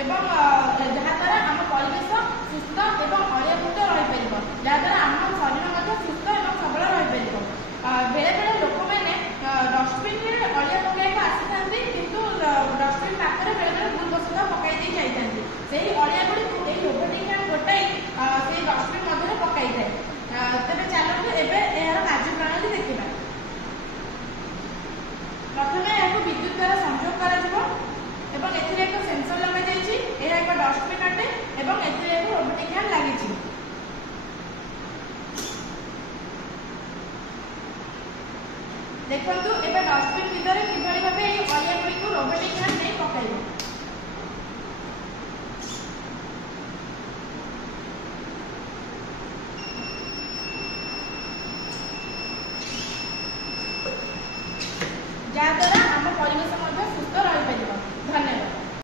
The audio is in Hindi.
एवं जहाँद्वारा आम परिवेश सुस्थ और अलियामुक्त रहीपर जहाँद्वारा आम शरीर सुस्थ और सबल रहीपर। बेले बेले लोक मैंने डस्टबिन अलिया पकड़ आसी था किंतु डस्टबिन पाखे बेले बेले भूल बसता पकई जाता से अलिया गुड़ी रोबोटिक भ्यान गोटाई से डस्टबिन मध्य पकई थाए। तेज चलते एवं यार कार्यप्रणाली देखा। प्रथम यह विद्युत द्वारा संयोग कर एक सेंसर लगे एक डस्टबिन अटे और एक रोबोटिक भ्यान लगी। देखो एवं डस्टबिन भितर किभली भाव अलिया गुड़ी रोबोटिक भ्यान नहीं पकड़। जहाँद्वारा